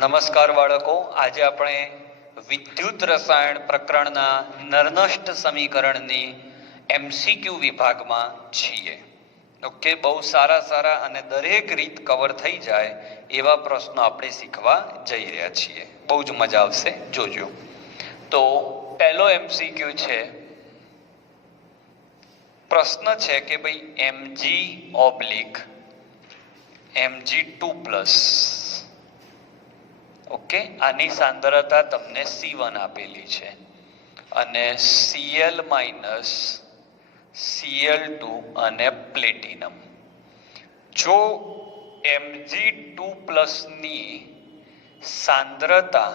નમસ્કાર બાળકો, આજે આપણે વિદ્યુત રસાયણ પ્રકરણના નરનષ્ટ સમીકરણની MCQ વિભાગમાં છીએ. ઓકે, બહુ સારા અને દરેક રીત કવર થઈ જાય એવા પ્રશ્નો આપણે શીખવા જઈ રહ્યા છીએ. બહુ જ મજા આવશે, જોજો. તો પહેલો MCQ છે, પ્રશ્ન છે કે ભાઈ Mg/Mg2+, ઓકે, આની સાંદ્રતા તમને C1 આપેલી છે અને Cl Cl2 અને પ્લેટિનમ. જો Mg2+ ની સાંદ્રતા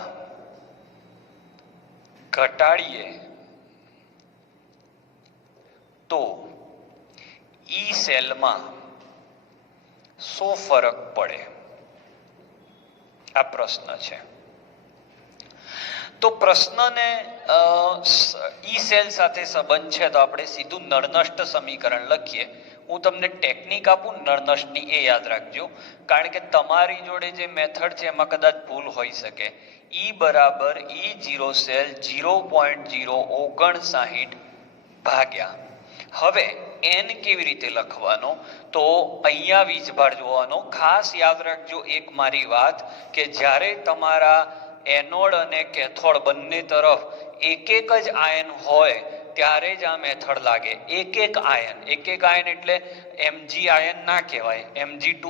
ઘટાડીએ તો ઈ સેલમાં શું ફરક પડે? આ પ્રશ્ન છે. તો પ્રશ્નને ઈ સેલ સાથે સંબંધ છે તો આપણે સીધું નરનષ્ટ સમીકરણ લખીએ. હું તમને ટેકનિક આપું નરનષ્ટની, એ યાદ રાખજો, કારણ કે તમારી જોડે જે મેથડ છે એમાં કદાચ ભૂલ હોઈ શકે. ઈ બરાબર E0 સેલ 0.059 ભાગ્યા. હવે n કેવી રીતે લખવાનો? તો અહીંયા વીજભાર જોવાનો. ખાસ યાદ રાખજો એક મારી વાત, કે જ્યારે તમારા એનોડ અને કેથોડ બંને તરફ એક જ આયન હોય ત્યારે જ આ મેથડ લાગે. એક આયન એટલે Mg આયન ના કહેવાય, Mg2+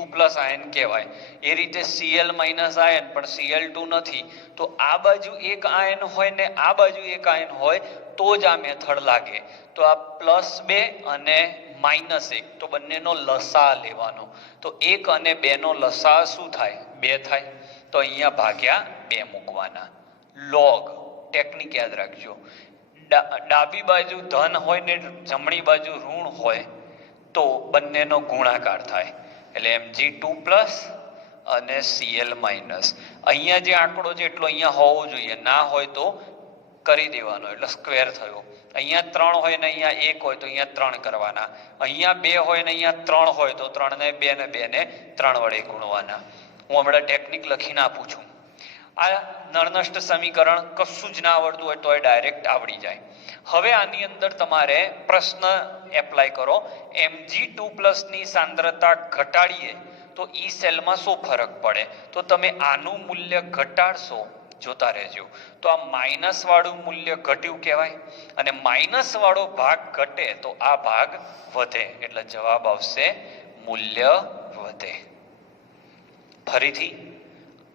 આયન કહેવાય. એ રીતે Cl- આયન પણ Cl2 નથી. તો આ બાજુ એક આયન હોય ને આ બાજુ એક આયન હોય તો જ આ મેથડ લાગે. તો આ +2 અને -1, તો બંનેનો લસા લેવાનો. તો 1 અને 2 નો લસા શું થાય? 2 થાય. તો અહીંયા ભાગ્યા 2 મૂકવાના. લોગ ટેકનિક યાદ રાખજો. ડાબી બાજુ ધન હોય ને જમણી બાજુ ઋણ હોય તો બંનેનો ગુણાકાર થાય. એટલે Mg2+ અને Cl-. અહીંયા જે આંકડો છે એટલો અહીંયા હોવો જોઈએ, ના હોય તો કરી દેવાનો, એટલે સ્ક્વેર થયો. અહીંયા 3 હોય ને અહીંયા 1 હોય તો અહીંયા 3 કરવાના. અહીંયા 2 હોય ને અહીંયા 3 હોય તો 3 ને 2 ને 2 ને 3 વડે ગુણવાના. હું હમણાં ટેકનિક લખીને આપું છું. આ નરનષ્ટ સમીકરણ કશું જ ના આવડતું હોય તો એ ડાયરેક્ટ આવડી જાય. હવે આની અંદર તમારે પ્રશ્ન એપ્લાય કરો. Mg2+ ની સાંદ્રતા ઘટાડીએ તો ઈ સેલમાં શું ફરક પડે? તો તમે આનું મૂલ્ય ઘટાડશો, જોતા રહેજો, તો આ માઇનસ વાળું મૂલ્ય ઘટ્યું કહેવાય, અને માઇનસ વાળો ભાગ ઘટે તો આ ભાગ વધે, એટલે જવાબ આવશે મૂલ્ય વધે. ફરીથી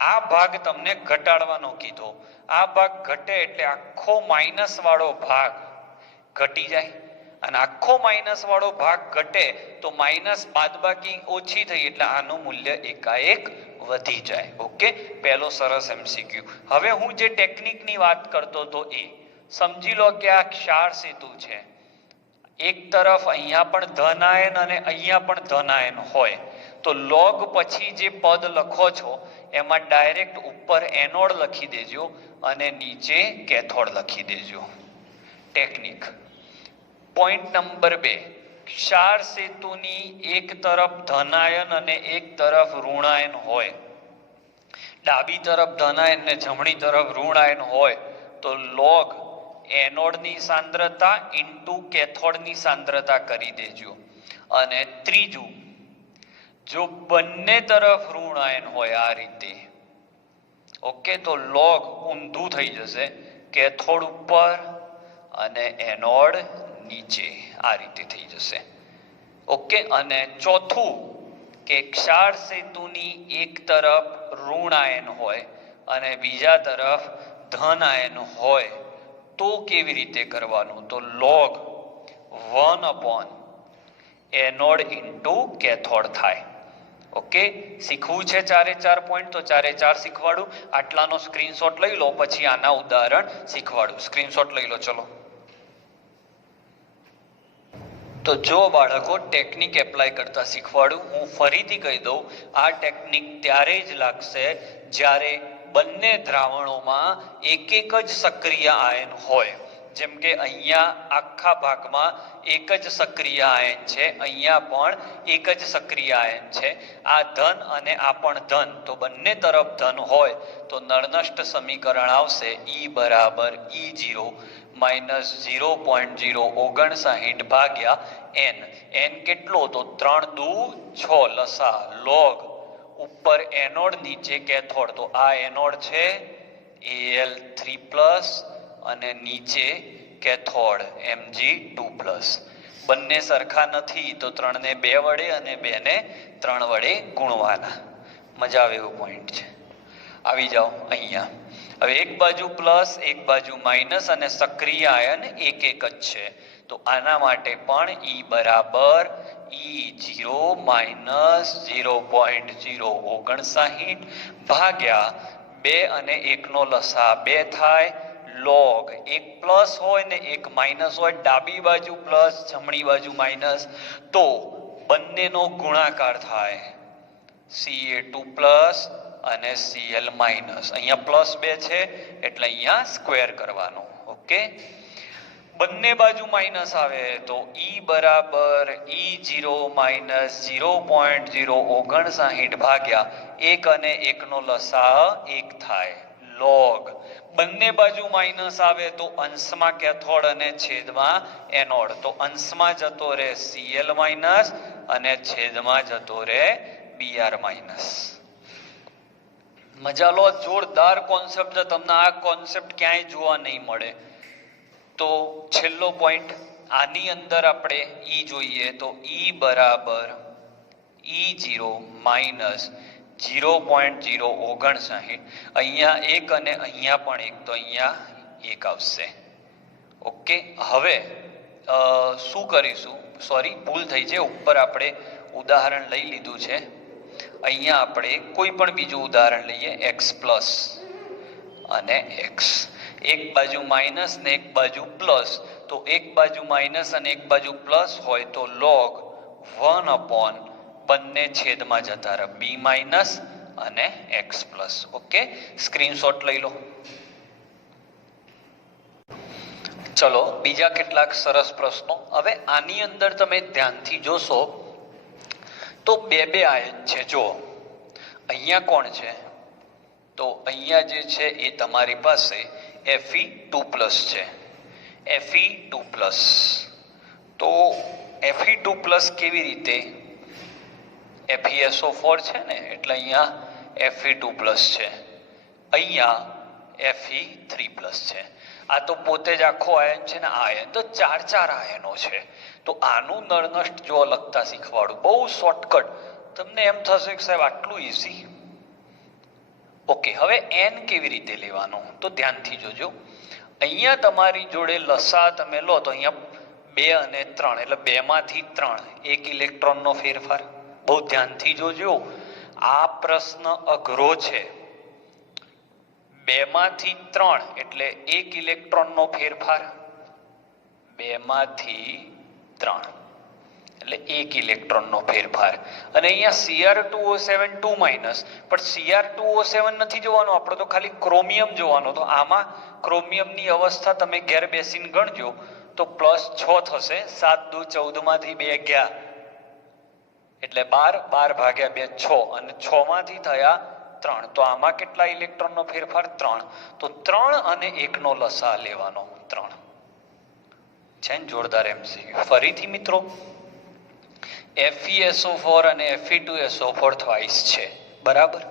આ ભાગ તમને ઘટાડવાનો કીધો. આ ભાગ ઘટે એટલે આખો માઇનસ વાળો ભાગ ઘટી જાય, અને આખો માઇનસ વાળો ભાગ ઘટે તો માઇનસ બાદબાકી ઓછી થઈ એટલે આનું મૂલ્ય એકાએક વધી જાય. ઓકે, પહેલો સરસ MCQ. હવે હું જે ટેકનિકની વાત કરતો હતો એ સમજી લો કે આ ક્ષાર સેતુ છે. એક તરફ અહીંયા પણ ધન આયન અને અહીંયા પણ ધન આયન હોય તો લોગ પછી જે પદ લખો છો એમાં ડાયરેક્ટ ઉપર એનોડ લખી દેજો અને નીચે કેથોડ લખી દેજો. ટેકનિક. પોઈન્ટ નંબર 2, ક્ષાર સેતુની એક તરફ ધનાયન અને એક તરફ ઋણાયન હોય, ડાબી તરફ ધનાયન ને જમણી તરફ ઋણાયન હોય તો લોગ એનોડની સાંદ્રતા ઇન્ટુ કેથોડની સાંદ્રતા કરી દેજો. અને ત્રીજું, જો બંને તરફ ઋણાયન હોય આ રીતે, ઓકે, તો લોગ ઊંધું થઈ જશે, કેથોડ ઉપર અને એનોડ નીચે, આ રીતે થઈ જશે. ઓકે, અને ચોથું કે ક્ષાર સેતુની એક તરફ ઋણ આયન હોય અને બીજા તરફ ધન આયન હોય તો કેવી રીતે કરવાનું? તો લોગ 1/ એનોડ ઇન્ટુ કેથોડ થાય. ઓકે, શીખવું છે 4 પોઈન્ટ તો 4 શીખવાડું. આટલાનો સ્ક્રીનશોટ લઈ લો, પછી આના ઉદાહરણ શીખવાડું. સ્ક્રીનશોટ લઈ લો. ચલો, તો જો બાળકો ટેકનિક એપ્લાય કરતા શીખવાડું. હું ફરીથી કહી દઉં, આ ટેકનિક ત્યારે જ લાગશે જ્યારે બંને દ્રાવણોમાં એક જ સક્રિય આયન હોય. જેમ કે અહીંયા આખા ભાગમાં એક જ સક્રિય આયન છે, અહીંયા પણ એક જ સક્રિય આયન છે, આ ધન અને આ પણ ધન, તો બંને તરફ ધન હોય તો નળનષ્ટ સમીકરણ આવશે E બરાબર E0 માઇનસ 0.059 ભાગ્યા n. n કેટલો? તો 3 દુ 6 લસા લોગ ઉપર એનોડ નીચે કેથોડ, તો આ એનોડ છે Al3+ અને નીચે કેથોડ Mg2+. બંને સરખા નથી તો 3 ને 2 વડે અને 2 ને 3 વડે ગુણવાના. મજા આવે એવો પોઈન્ટ છે. આવી જાઓ અહીંયા. હવે એક બાજુ પ્લસ એક બાજુ માઇનસ અને સક્રિય આયન એક એક જ છે, તો આના માટે પણ E બરાબર E0 માઇનસ 0.059 ભાગ્યા 2 અને 1 નો લસા 2 થાય લોગ. એક પ્લસ હોય ને એક માઇનસ હોય, ડાબી બાજુ પ્લસ જમણી બાજુ માઇનસ, તો બંનેનો ગુણાકાર થાય Ca2+ અને Cl માઇનસ. અહીંયા પ્લસ 2 છે એટલે અહીંયા સ્ક્વેર કરવાનો. ઓકે, બંને બાજુ માઇનસ આવે તો E બરાબર E0 માઇનસ 0.059 ભાગ્યા 1 અને 1 નો લસા 1 થાય લોગ. બંને બાજુ માઇનસ આવે તો અંશમાં કેથોડ અને છેદમાં એનોડ, તો અંશમાં જતો રહે Cl માઇનસ અને છેદમાં જતો રહે Br માઇનસ. મજા લો, જોરદાર કોન્સેપ્ટ છે. તમને આ કોન્સેપ્ટ ક્યાંય જોવા નહીં મળે. તો છેલ્લો પોઈન્ટ આની અંદર આપણે E જોઈએ તો E બરાબર E0 માઇનસ 0.059. અહીંયા 1 અને અહીંયા પણ 1, તો અહીંયા 1 આવશે. ઓકે, હવે શું કરીશું? સોરી, ભૂલ થઈ છે. ઉપર આપણે ઉદાહરણ લઈ લીધું છે. અહીંયા આપણે કોઈ પણ બીજું ઉદાહરણ લઈએ, x પ્લસ અને x. એક બાજુ માઇનસ ને એક બાજુ પ્લસ, તો એક બાજુ માઇનસ અને એક બાજુ પ્લસ હોય તો લોગ 1 બંને છેદમાં જતા રહે b માઇનસ અને x પ્લસ. ઓકે, સ્ક્રીનશોટ લઈ લો. ચલો બીજા કેટલાક સરસ પ્રશ્નો. હવે આની અંદર તમે ધ્યાનથી જોશો તો બે આયન છે. જો અહીંયા કોણ છે? તો અહીંયા જે છે એ તમારી પાસે Fe2+ છે. Fe2+, તો Fe2+ કેવી રીતે? FeSO4 છે ને, એટલે અહીંયા Fe2+ છે, અહીંયા Fe3+ છે. આ તો પોતે જ આખો આયન છે ને, આયન તો ચાર આયનો છે. તો આનું નળનષ્ટ જો લખતા શીખવાડું, બહુ શોર્ટકટ. તમને એમ થશે કે સાહેબ આટલું ઈઝી. ઓકે, હવે n કેવી રીતે લેવાનો? તો ધ્યાનથી જોજો. અહીંયા તમારી જોડે લસા તમે લો તો અહીંયા 2 અને 3, એટલે 2 માંથી 3, 1 ઇલેક્ટ્રોનનો ફેરફાર. બહુ ધ્યાનથી જોજો, આ પ્રશ્ન અઘરો છે. 2 માંથી 3 એટલે 1 ઇલેક્ટ્રોનનો ફેરફાર, 2 માંથી 3 એટલે 1 ઇલેક્ટ્રોનનો ફેરફાર. અને અહીંયા Cr2O7 2 માઇનસ, પણ Cr2O7 નથી જોવાનું આપણે, તો ખાલી ક્રોમિયમ જોવાનો. તો આમાં ક્રોમિયમની અવસ્થા તમે ઘેર બેસીને ગણજો તો +6 થશે. 7 દુ 14 માંથી 2 ગયા એટલે 12, 12 ભાગ્યા 2 6, અને 6 માંથી થયા 3, તો આમાં કેટલા ઇલેક્ટ્રોનનો ફેરફાર? 3. તો 3 અને 1 નો લસા લેવાનો, 3 છે ને. જોરદાર MCQ. ફરીથી મિત્રો, FeSO4 અને Fe2SO4 થવાઈસ છે, બરાબર?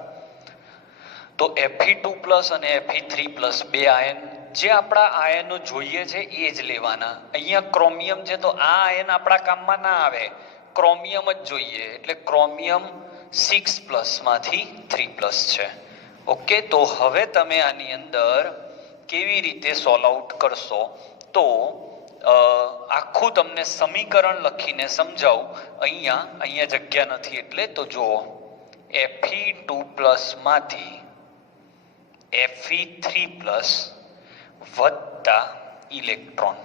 તો Fe2+ અને Fe3+ બે આયન, જે આપણા આયનો જોઈએ છે એ જ લેવાના. અહીંયા ક્રોમિયમ છે તો આ આયન આપણા કામમાં ના આવે, ક્રોમિયમ જ જોઈએ, એટલે ક્રોમિયમ 6+ માંથી 3+ છે. ઓકે, તો હવે તમે આની અંદર કેવી રીતે સોલ્વ આઉટ કરશો? તો આખું તમને સમીકરણ લખીને સમજાવું. અહીંયા જગ્યા નથી એટલે, તો જુઓ, Fe2+ માંથી Fe3+ વત્તા ઇલેક્ટ્રોન,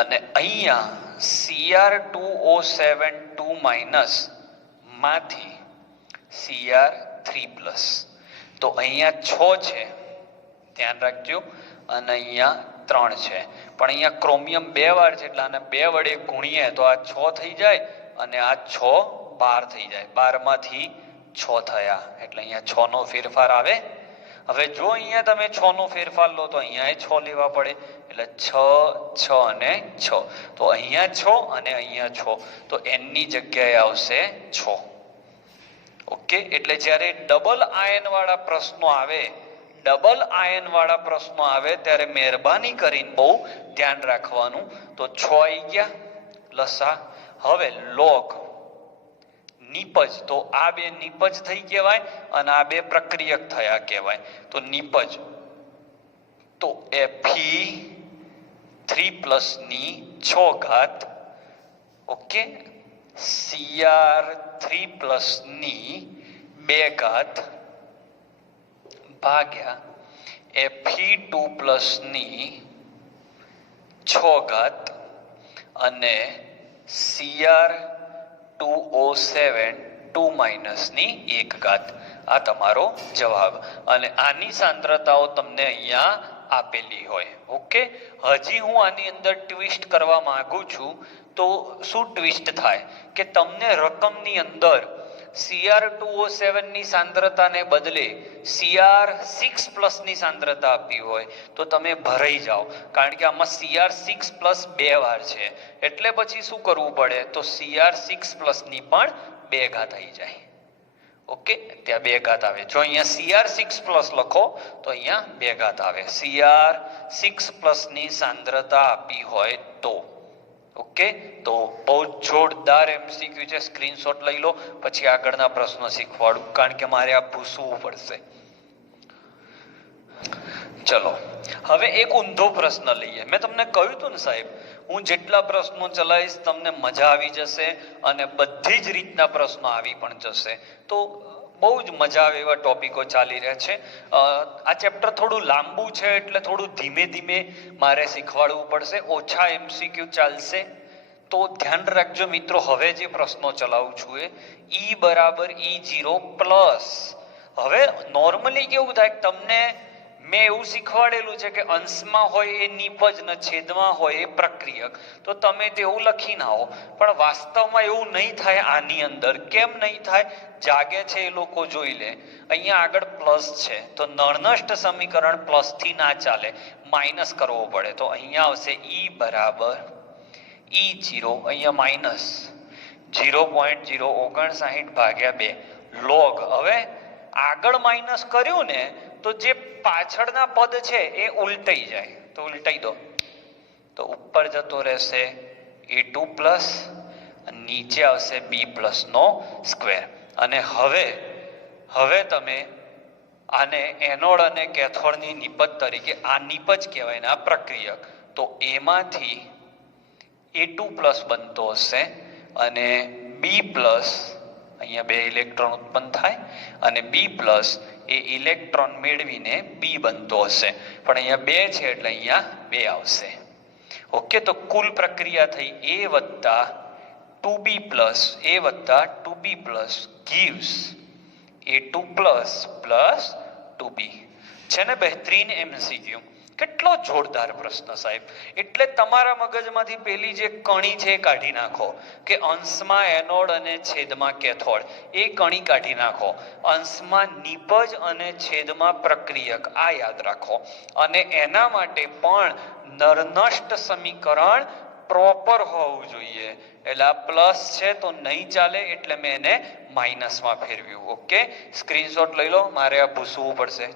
અને અહીંયા Cr2O7 2 માઇનસ માંથી Cr3+, તો અહીંયા 6 છે, ધ્યાન રાખજો, અને અહીંયા 3 છે, પણ અહીંયા ક્રોમિયમ 2 વાર છે એટલે આને 2 વડે ગુણીએ તો આ 6 થઈ જાય અને આ 6 12 થઈ જાય. 12 માંથી 6 થયા એટલે અહીંયા 6 નો ફેરફાર આવે. હવે જો અહીંયા તમે 6 નો ફેરફાર લો તો અહીંયા 6 લેવા પડે એટલે 6 6 અને 6. તો અહીંયા 6 અને અહીંયા 6, તો n ની જગ્યાએ આવશે 6. ઓકે, એટલે જ્યારે ડબલ આયન વાળા પ્રશ્નો આવે ત્યારે મહેરબાની કરીને બહુ ધ્યાન રાખવાનું. તો 6 આવી ગયા લસા. હવે લોગ નિપજ, તો આ બે નિપજ થઈ કહેવાય અને આ બે પ્રક્રિયક થયા કહેવાય. તો નિપજ તો Fe3+ ની 6 ઘાત, ઓકે, Cr3+ ની 2 ઘાત ભાગ્યા Fe2+ ની 6 ઘાત અને Cr2O7 2- ની 1 ઘાત. આ તમારો જવાબ. અને આની સાંદ્રતાઓ તમને અહીંયા આપેલી હોય. ઓકે, હજી હું આની અંદર ટ્વિસ્ટ કરવા માંગુ છું. તો શું ટ્વિસ્ટ થાય કે તમને રકમની અંદર Cr2O7 ની સાંદ્રતાને બદલે Cr6+ ની સાંદ્રતા આપી હોય તો તમે ભરાઈ જાઓ, કારણ કે આમાં Cr6+ 2 વાર છે એટલે પછી શું કરવું પડે તો Cr6+ ની પણ 2 ઘાત આવી જાય. ઓકે, ત્યાં 2 ઘાત આવે. જો અહીંયા Cr6+ લખો તો અહીંયા 2 ઘાત આવે. Cr6+ ની સાંદ્રતા આપી હોય તો. ઓકે, તો બહુ જોરદાર MCQ છે, સ્ક્રીનશોટ લઈ લો, પછી આગળના પ્રશ્નો શીખવાડું, કારણ કે મારે આ પૂછવું પડશે. ચલો, હવે એક ઊંધો પ્રશ્ન લઈએ. મેં તમને કહ્યું હતું ને સાહેબ, હું જેટલા પ્રશ્નો ચલાવીશ તમને મજા આવી જશે અને બધી જ રીતના પ્રશ્નો આવી પણ જશે. તો બહુ જ મજા આવે એવા ટોપિકો ચાલી રહ્યા છે. આ ચેપ્ટર થોડું લાંબુ છે એટલે થોડું ધીમે ધીમે મારે શીખવાડવું પડશે, ઓછા MCQ ચાલશે. તો ધ્યાન રાખજો મિત્રો, હવે જે પ્રશ્નો ચલાવું છું એ E = E0+. હવે નોર્મલી કેવું થાય, તમને મેં એવું શીખવાડેલું છે કે અંશમાં હોય એ નિપજ ને છેદમાં હોય એ પ્રક્રિયક, તો તમે તેવું લખી ના હો. પણ વાસ્તવમાં એવું નહીં થાય. આની અંદર કેમ નહીં થાય, જાગે છે એ લોકો જોઈ લે. અહીંયા આગળ પ્લસ છે તો નળનષ્ટ સમીકરણ પ્લસ થી ના ચાલે, માઇનસ કરવો પડે. તો અહીંયા આવશે E = E0, અહીંયા -0.059/2 log. હવે આગળ માઇનસ કર્યું ને તો જે પાછળના પદ છે એ ઉલટાઈ જાય. તો ઉલટાઈ દો તો ઉપર જતો રહેશે A2+, નીચે આવશે B+² અને હવે તમે આને એનોડ અને કેથોડની નિપજ તરીકે, આ નિપજ કહેવાય ને આ પ્રક્રિયક, તો એમાંથી A2+ બનતો હશે અને B+, અહીંયા 2 ઇલેક્ટ્રોન ઉત્પન્ન થાય અને B+ એ ઇલેક્ટ્રોન મેળવીને B બનતો હશે, પણ અહીંયા 2 છે એટલે અહીંયા 2 આવશે. ઓકે, તો કુલ પ્રક્રિયા થઈ A + 2B gives A2+ + 2B. છે ને બહેતરીન MCQ. કેટલો જોરદાર પ્રશ્ન સાહેબ. એટલે તમારા મગજમાંથી પેલી જે કણી છે એ કાઢી નાખો કે અંશમાં એનોડ અને છેદમાં કેથોડ, એ કણી કાઢી નાખો. અંશમાં નિપજ અને છેદમાં પ્રક્રિયક, આ યાદ રાખો. અને એના માટે પણ નળનષ્ટ સમીકરણ પ્રોપર હોવું જોઈએ. એટલે આ પ્લસ છે તો નહીં ચાલે, એટલે મેં એને માઇનસમાં ફેરવ્યું. ઓકે, સ્ક્રીનશોટ લઈ લો, મારે આ ભૂસવું પડશે.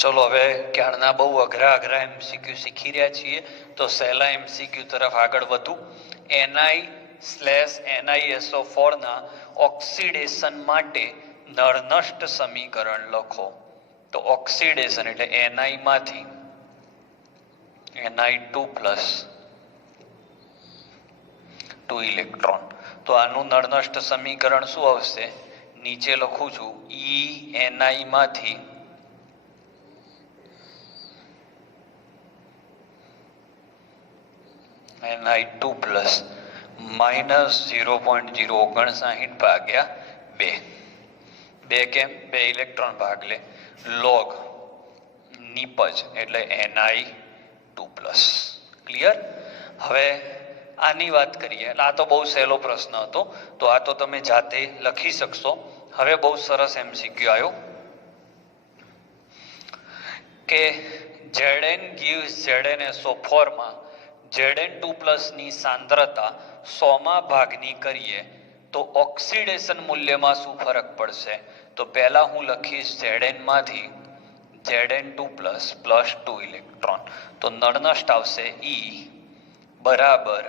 ચલો હવે ક્યારના બહુ અઘરા MCQ શીખી રહ્યા છીએ, તો સહેલા MCQ તરફ આગળ વધું. Ni/NiSO4 ના ઓક્સિડેશન માટે નળનષ્ટ સમીકરણ લખો. તો ઓક્સિડેશન એટલે Ni માંથી Ni2+, 2 ઇલેક્ટ્રોન. તો આનું નળનષ્ટ સમીકરણ શું આવશે, નીચે લખું છું, Ni માંથી Ni2+ -0.059/2. 2 કેમ, 2 ઇલેક્ટ્રોન ભાગ લે, log નિપજ એટલે Ni2+. ક્લિયર? હવે આની વાત કરીએ. એટલે આ તો બહુ સહેલો પ્રશ્ન હતો, તો આ તો તમે જાતે લખી શકશો. હવે બહુ સરસ MCQ આવ્યો કે Zn gives ZnSO4 માં Zn2+ ની સાંદ્રતા 100 માં ભાગની કરીએ તો ઓક્સિડેશન મૂલ્યમાં શું ફરક પડશે? તો પહેલા હું લખીશ Zn માંથી Zn2+ +2 ઇલેક્ટ્રોન, તો નળનષ્ટ આવશે E બરાબર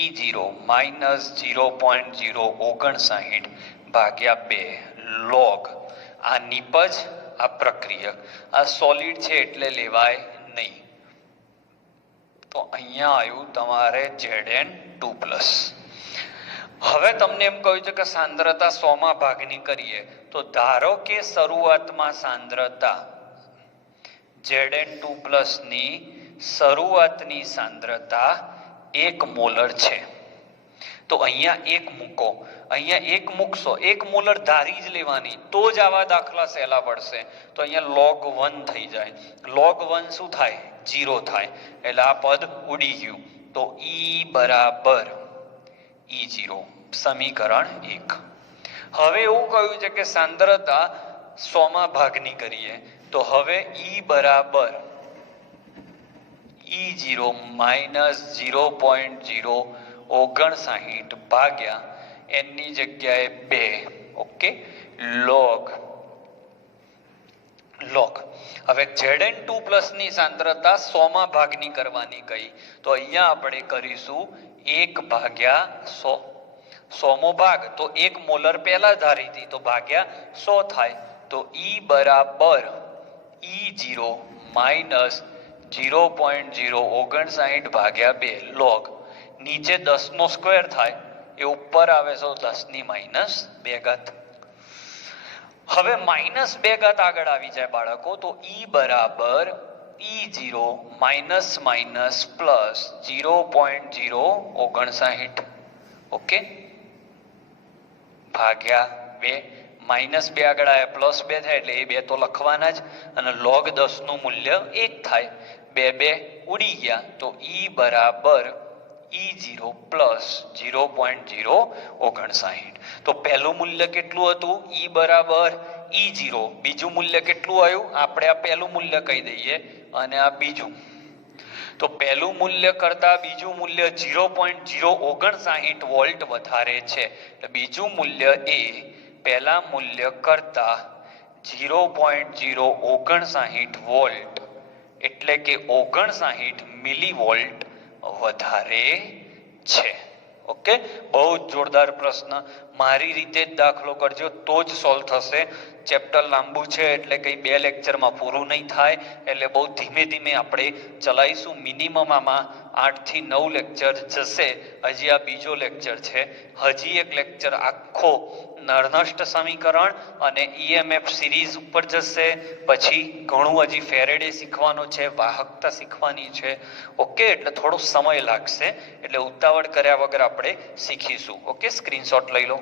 E0 -0.059 ભાગ્યા 2 log આ નિપજ આ પ્રક્રિયક આ સોલિડ છે એટલે લેવાય નહીં. તો અહીંયા આવ્યું તમારે Zn2+. હવે તમને એમ કહ્યું છે કે સાંદ્રતા 100 માં ભાગની કરીએ તો ધારો કે શરૂઆતમાં સાંદ્રતા Zn2+ ની શરૂઆતની સાંદ્રતા 1 મોલર છે. તો અહીંયા 1 મૂકો, અહીંયા 1 મૂકશો, 1 મોલર ધારી જ લેવાની, તો જ આવા દાખલા સહેલા પડશે. તો અહીંયા log 1 થઈ જાય. log 1 શું થાય? 0 થાય. એટલે આ પદ ઉડી ગયું. તો E બરાબર E0, સમીકરણ 1. હવે એવું કહ્યું છે કે સાંદ્રતા 100 માં ભાગની કરીએ તો હવે E બરાબર E0 -0.059 ભાગ્યા n ની જગ્યાએ 2. ઓકે, log હવે Zn2+ ની સાંદ્રતા 100 માં ભાગની કરવાની કહી, તો અહીંયા આપણે કરીશું 1/100. 100મો ભાગ તો 1 મોલર પહેલા ધારી હતી તો ભાગ્યા 100 થાય. તો E બરાબર E0 -0.059 ભાગ્યા 2 log નીચે 10 નો સ્ક્વેર થાય એ ઉપર આવે તો 10 ની -2 ઘાત. હવે -2 આગળ આવી જાય બાળકો, તો E બરાબર E0 +0.059. ઓકે, ભાગ્યા 2. -2 આગળ આવ્યા +2 થાય એટલે એ 2 તો લખવાના જ, અને log 10 નું મૂલ્ય 1 થાય. 2 ઉડી ગયા તો E બરાબર E0 +0.059. તો પહેલું મૂલ્ય કેટલું હતું? E બરાબર E0. બીજું મૂલ્ય કેટલું આવ્યું? આપણે આ પહેલું મૂલ્ય કહી દઈએ અને આ બીજું. તો પહેલું મૂલ્ય કરતા બીજું મૂલ્ય 0.059 વોલ્ટ વધારે છે. એટલે બીજું મૂલ્ય એ પહેલા મૂલ્ય કરતા 0.059 વોલ્ટ એટલે કે 59 મિલીવોલ્ટ વધારે છે. ઓકે, બહુ જ જોરદાર પ્રશ્ન. મારી રીતે જ દાખલો કરજો તો જ સોલ્વ થશે. ચેપ્ટર લાંબુ છે એટલે કંઈ 2 લેક્ચરમાં પૂરું નહીં થાય, એટલે બહુ ધીમે ધીમે આપણે ચલાવીશું. મિનિમમ આમાં 8 થી 9 લેક્ચર જશે. હજી આ બીજો લેક્ચર છે. હજી એક લેક્ચર આખો નળનષ્ટ સમીકરણ અને EMF સિરીઝ ઉપર જશે. પછી ઘણું હજી ફેરેડે શીખવાનું છે, વાહકતા શીખવાની છે. ઓકે, એટલે થોડો સમય લાગશે, એટલે ઉતાવળ કર્યા વગર આપણે શીખીશું. ઓકે, સ્ક્રીનશોટ લઈ લો.